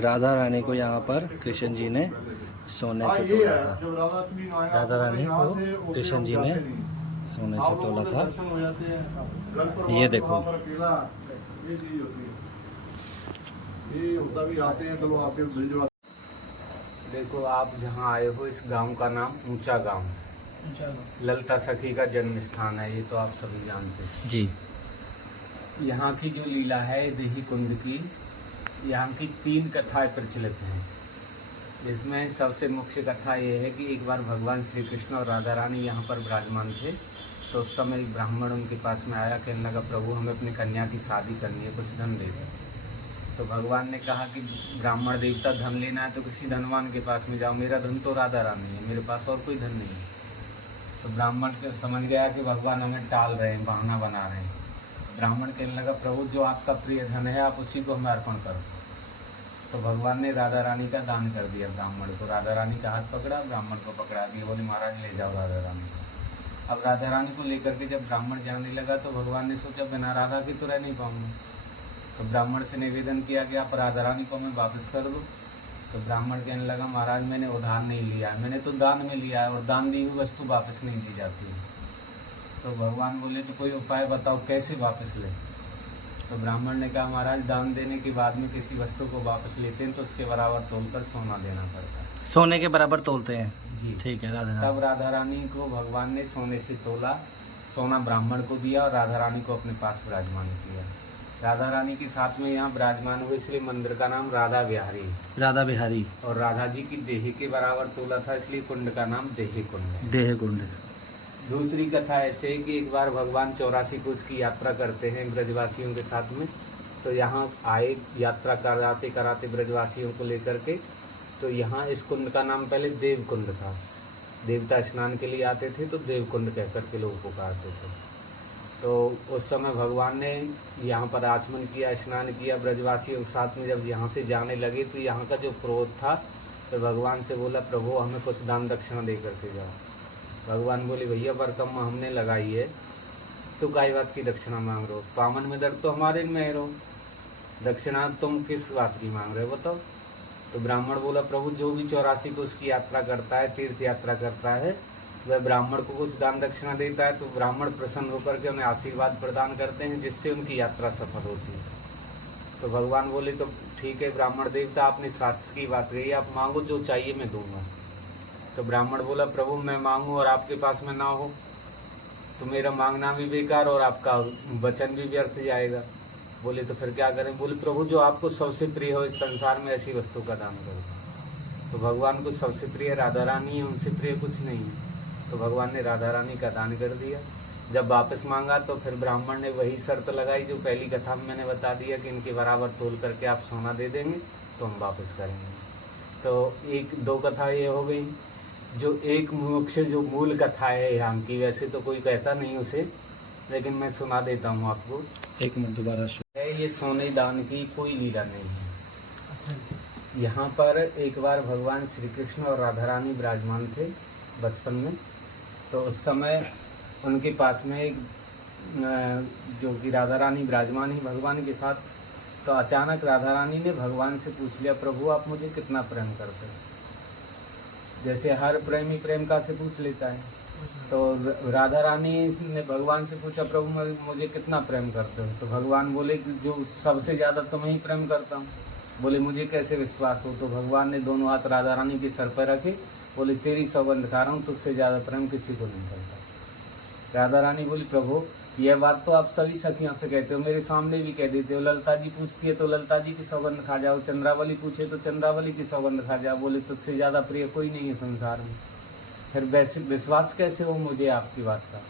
राधा रानी को यहाँ पर कृष्ण जी ने सोने से तोला था। राधा रानी को कृष्ण जी ने सोने से तोला था। ये देखो, देखो आप जहाँ आए हो, इस गांव का नाम ऊंचा गांव, ललिता सखी का जन्म स्थान है। ये तो आप सभी जानते हैं जी। यहाँ की जो लीला है देही कुंड की, यहाँ की 3 कथाएं प्रचलित हैं। इसमें सबसे मुख्य कथा ये है कि एक बार भगवान श्री कृष्ण और राधा रानी यहाँ पर विराजमान थे। तो उस समय एक ब्राह्मण उनके पास में आया, कहने लगा प्रभु हमें अपनी कन्या की शादी करनी है, कुछ धन दे दो। तो भगवान ने कहा कि ब्राह्मण देवता धन लेना है तो किसी धनवान के पास में जाओ, मेरा धन तो राधा रानी है, मेरे पास और कोई धन नहीं है। तो ब्राह्मण समझ गया कि भगवान हमें टाल रहे हैं, बहाना बना रहे हैं। ब्राह्मण कहने लगा प्रभु जो आपका प्रिय धन है आप उसी को हमें अर्पण करो। तो भगवान ने राधा रानी का दान कर दिया ब्राह्मण को। राधा रानी का हाथ पकड़ा, ब्राह्मण को पकड़ा दिया, बोले महाराज ले जाओ राधा रानी को। अब राधा रानी को लेकर के जब ब्राह्मण जाने लगा तो भगवान ने सोचा बिना राधा के तो रह नहीं पाऊंगा। तो ब्राह्मण से निवेदन किया कि आप राधा रानी को हमें वापस कर दो। तो ब्राह्मण कहने लगा महाराज मैंने उधार नहीं लिया है, मैंने तो दान में लिया है और दान दी हुई वस्तु वापस नहीं दी जाती है। तो भगवान बोले तो कोई उपाय बताओ कैसे वापस ले। तो ब्राह्मण ने कहा महाराज दान देने के बाद में किसी वस्तु को वापस लेते हैं तो उसके बराबर तोलकर सोना देना पड़ता है। सोने के बराबर तोलते हैं जी ठीक है। तब राधा रानी को भगवान ने सोने से तोला, सोना ब्राह्मण को दिया और राधा रानी को अपने पास विराजमान किया। राधा रानी के साथ में यहाँ विराजमान हुए इसलिए मंदिर का नाम राधा बिहारी, राधा बिहारी। और राधा जी की देह के बराबर तोला था इसलिए कुंड का नाम देह कुंड है। देह कुंड। दूसरी कथा ऐसे है कि एक बार भगवान 84 कोस की यात्रा करते हैं ब्रजवासियों के साथ में। तो यहाँ आए यात्रा कराते कराते ब्रजवासियों को लेकर के। तो यहाँ इस कुंड का नाम पहले देव कुंड था। देवता स्नान के लिए आते थे तो देव कुंड कह करके लोग पुकारते थे। तो उस समय भगवान ने यहाँ पर आचमन किया, स्नान किया। ब्रजवासियों के साथ में जब यहाँ से जाने लगे तो यहाँ का जो पुरोहित था तो भगवान से बोला प्रभु हमें कुछ दान दक्षिणा दे करके जाओ। भगवान बोले भैया बरकम हमने लगाई है तो काय बात की दक्षिणा मांग रहे हो, पावन में दर्द तो हमारे में रहो, दक्षिणा तुम किस बात की मांग रहे हो बताओ। तो ब्राह्मण बोला प्रभु जो भी 84 को उसकी यात्रा करता है, तीर्थ यात्रा करता है, वह ब्राह्मण को कुछ दान दक्षिणा देता है तो ब्राह्मण प्रसन्न होकर के उन्हें आशीर्वाद प्रदान करते हैं जिससे उनकी यात्रा सफल होती है। तो भगवान बोले तो ठीक है ब्राह्मण देवता आपने शास्त्र की बात कही, आप मांगो जो चाहिए मैं दूंगा। तो ब्राह्मण बोला प्रभु मैं मांगूं और आपके पास में ना हो तो मेरा मांगना भी बेकार और आपका वचन भी व्यर्थ जाएगा। बोले तो फिर क्या करें। बोले प्रभु जो आपको सबसे प्रिय हो इस संसार में ऐसी वस्तु का दान करो। तो भगवान को सबसे प्रिय राधा रानी है, उनसे प्रिय कुछ नहीं है। तो भगवान ने राधा रानी का दान कर दिया। जब वापस मांगा तो फिर ब्राह्मण ने वही शर्त लगाई जो पहली कथा में मैंने बता दिया कि इनके बराबर तोल करके आप सोना दे देंगे तो हम वापस करेंगे। तो 1-2 कथा ये हो गई। जो एक मुख्य जो मूल कथा है यहाँ की, वैसे तो कोई कहता नहीं उसे, लेकिन मैं सुना देता हूँ आपको। 1 मिनट दोबारा ये सोने दान की कोई लीला नहीं है। यहाँ पर एक बार भगवान श्री कृष्ण और राधा रानी विराजमान थे बचपन में। तो उस समय उनके पास में एक जो कि राधा रानी विराजमान ही भगवान के साथ। तो अचानक राधा रानी ने भगवान से पूछ लिया प्रभु आप मुझे कितना प्रेम करते हो। जैसे हर प्रेमी प्रेम का से पूछ लेता है। तो राधा रानी ने भगवान से पूछा प्रभु मुझे कितना प्रेम करते हो। तो भगवान बोले कि जो सबसे ज़्यादा तुम्हें ही प्रेम करता हूँ। बोले मुझे कैसे विश्वास हो। तो भगवान ने दोनों हाथ राधा रानी के सर पर रखे, बोले तेरी सौगंध खा रहा हूँ, तुझसे ज़्यादा प्रेम किसी को नहीं करता। राधा रानी बोली प्रभु यह बात तो आप सभी सखियों से कहते हो, मेरे सामने भी कह देते हो। ललिता जी पूछती है तो ललिता जी की सौगंध खा जाओ, चंद्रावली पूछे तो चंद्रावली की सौगंध खा जाओ। बोले तुझसे ज़्यादा प्रिय कोई नहीं है संसार में, फिर वैसे विश्वास कैसे हो मुझे आपकी बात का।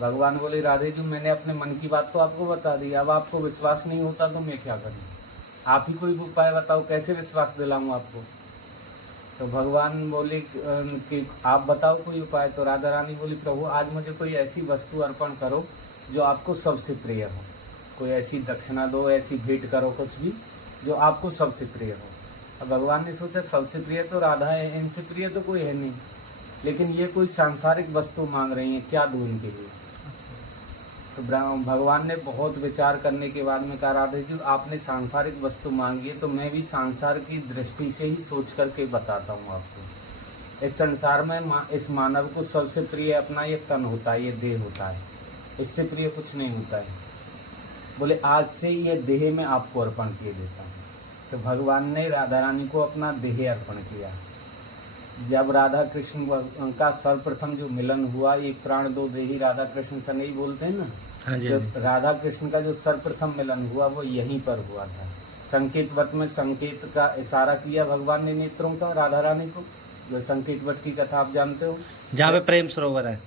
भगवान बोले राधे जी मैंने अपने मन की बात तो आपको बता दी, अब आपको विश्वास नहीं होता तो मैं क्या करूँ, आप ही कोई उपाय बताओ कैसे विश्वास दिलाऊँ आपको। तो भगवान बोले कि आप बताओ कोई उपाय। तो राधा रानी बोली प्रभु आज मुझे कोई ऐसी वस्तु अर्पण करो जो आपको सबसे प्रिय हो, कोई ऐसी दक्षिणा दो, ऐसी भेंट करो कुछ भी जो आपको सबसे प्रिय हो। अब भगवान ने सोचा सबसे प्रिय तो राधा है, इनसे प्रिय तो कोई है नहीं, लेकिन ये कोई सांसारिक वस्तु मांग रही है, क्या दूँ इनके लिए। तो भगवान ने बहुत विचार करने के बाद में कहा राधा जी आपने सांसारिक वस्तु मांगी है तो मैं भी संसार की दृष्टि से ही सोच करके बताता हूँ आपको। इस संसार में इस मानव को सबसे प्रिय अपना ये तन होता है, ये देह होता है, इससे प्रिय कुछ नहीं होता है। बोले आज से ये देह में आपको अर्पण किए देता हूँ। तो भगवान ने राधा रानी को अपना देह अर्पण किया। जब राधा कृष्ण का सर्वप्रथम जो मिलन हुआ, एक प्राण दो देही राधा कृष्ण संग ही बोलते हैं ना। हाँ जी, जब राधा कृष्ण का जो सर्वप्रथम मिलन हुआ वो यहीं पर हुआ था। संकेत वट में संकेत का इशारा किया भगवान ने नेत्रों का राधा रानी को, जो संकेत वट की कथा आप जानते हो, जहाँ पे प्रेम सरोवर है।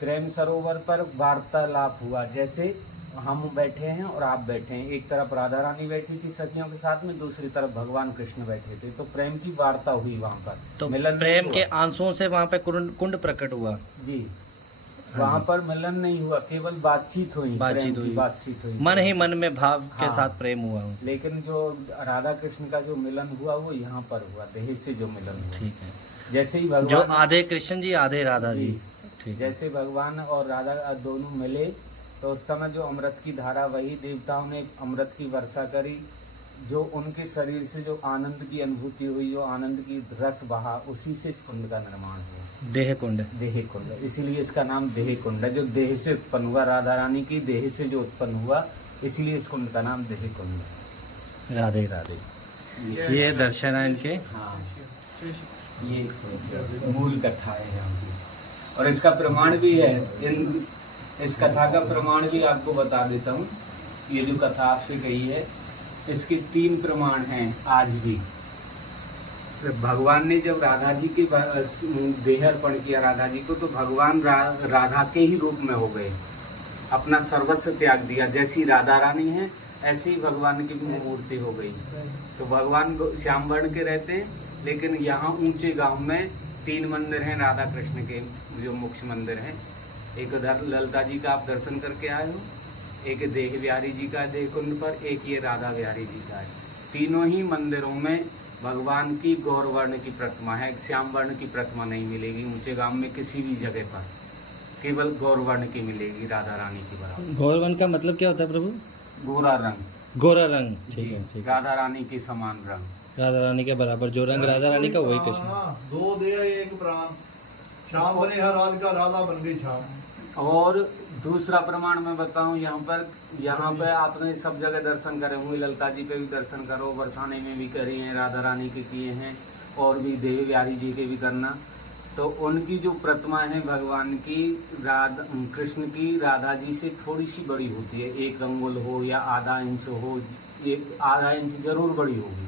प्रेम सरोवर पर वार्तालाप हुआ। जैसे हम बैठे हैं और आप बैठे हैं, एक तरफ राधा रानी बैठी थी सखियों के साथ में, दूसरी तरफ भगवान कृष्ण बैठे थे, तो प्रेम की वार्ता हुई वहाँ पर। तो मिलन प्रेम नहीं के हुआ। आंसुओं से वहाँ पे कुंड प्रकट हुआ जी, हाँ वहाँ जी। पर मिलन नहीं हुआ, केवल बातचीत हुई, प्रेम की बातचीत हुई, मन ही मन में भाव के हाँ। साथ प्रेम हुआ। लेकिन जो राधा कृष्ण का जो मिलन हुआ वो यहाँ पर हुआ, देह से जो मिलन हुआ। ठीक है, जैसे ही जो भगवान आधे कृष्ण जी आधे राधा जी। ठीक है। जैसे भगवान और राधा दोनों मिले तो उस समय जो अमृत की धारा वही देवताओं ने अमृत की वर्षा करी, जो उनके शरीर से जो आनंद की अनुभूति हुई, जो आनंद की रस बहा, उसी से इस कुंड का निर्माण हुआ, देह कुंड। देह कुंड। इसीलिए इसका नाम देह कुंड है। जो देह से उत्पन्न हुआ, राधा रानी की देह से जो उत्पन्न हुआ, इसलिए इस कुंड का नाम देह कुंड है। राधे राधे। ये दर्शन है इनके। हाँ, ये मूल कथा है यहाँ की। और इसका प्रमाण भी है, इस कथा का प्रमाण भी आपको बता देता हूँ। ये जो कथा आपसे कही है, इसके 3 प्रमाण हैं आज भी। तो भगवान ने जब राधा जी के देह अर्पण किया राधा जी को, तो भगवान राधा के ही रूप में हो गए, अपना सर्वस्व त्याग दिया। जैसी राधा रानी है ऐसी ही भगवान की मूर्ति हो गई। तो भगवान श्याम वर्ण के रहते हैं, लेकिन यहाँ ऊंचे गांव में 3 मंदिर हैं राधा कृष्ण के, जो मुख्य मंदिर हैं। एक उधर ललता जी का आप दर्शन करके आए हो, एक देह बिहारी जी का देह कुंड पर, एक ये राधा बिहारी जी का है। तीनों ही मंदिरों में भगवान की गौर वर्ण की प्रतिमा है, श्याम वर्ण की प्रतिमा नहीं मिलेगी ऊंचे गांव में किसी भी जगह पर, केवल गौर वर्ण की मिलेगी राधा रानी की बराबर। गौरवन का मतलब क्या होता है प्रभु? गोरा रंग, गोरा रंग। ठीक है, ठीक है। राधा रानी के समान रंग, राधा रानी के बराबर जो रंग राधा रानी का वही कृष्ण। दो देह एक प्राण, शाम बने हर रात का राधा बन गई शाम। और दूसरा प्रमाण मैं बताऊं, यहाँ पे आपने सब जगह दर्शन करे होंगे, ललता जी पे भी दर्शन करो, बरसाने में भी करे हैं, राधा रानी के किए हैं, और भी देह बिहारी जी के भी करना। तो उनकी जो प्रतिमा है भगवान की, कृष्ण की राधा जी से थोड़ी सी बड़ी होती है, 1 अंगुल हो या आधा इंच हो, एक आधा इंच जरूर बड़ी होगी।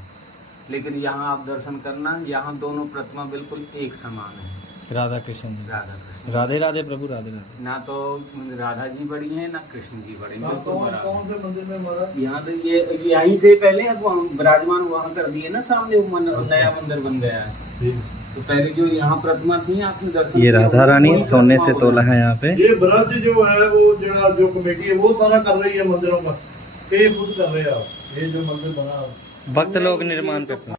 लेकिन यहाँ आप दर्शन करना, यहाँ दोनों प्रतिमा बिल्कुल एक समान है, राधा कृष्ण जी। राधा कृष्ण। राधे राधे प्रभु, राधे राधे। ना तो राधा जी बड़ी हैं ना कृष्ण जी बड़े, बिल्कुल कौन बराबर। कौन से मंदिर में मरा? यहाँ तो ये यहीं थे पहले, अब विराजमान वहाँ कर दिए ना, सामने वो नया मंदिर बन गया है। तो पहले जो यहाँ प्रतिमा थी आपने दर्शन ये किया, राधा वो रानी कौन सोने प्रतिमा से हो तोला गई? है यहाँ पे। ये ब्रज जो है वो जो कमेटी है वो सारा कर रही है मंदिरों का, ये खुद कर रहे हैं आप। ये जो मंदिर बना भक्त लोग निर्माण करते हैं।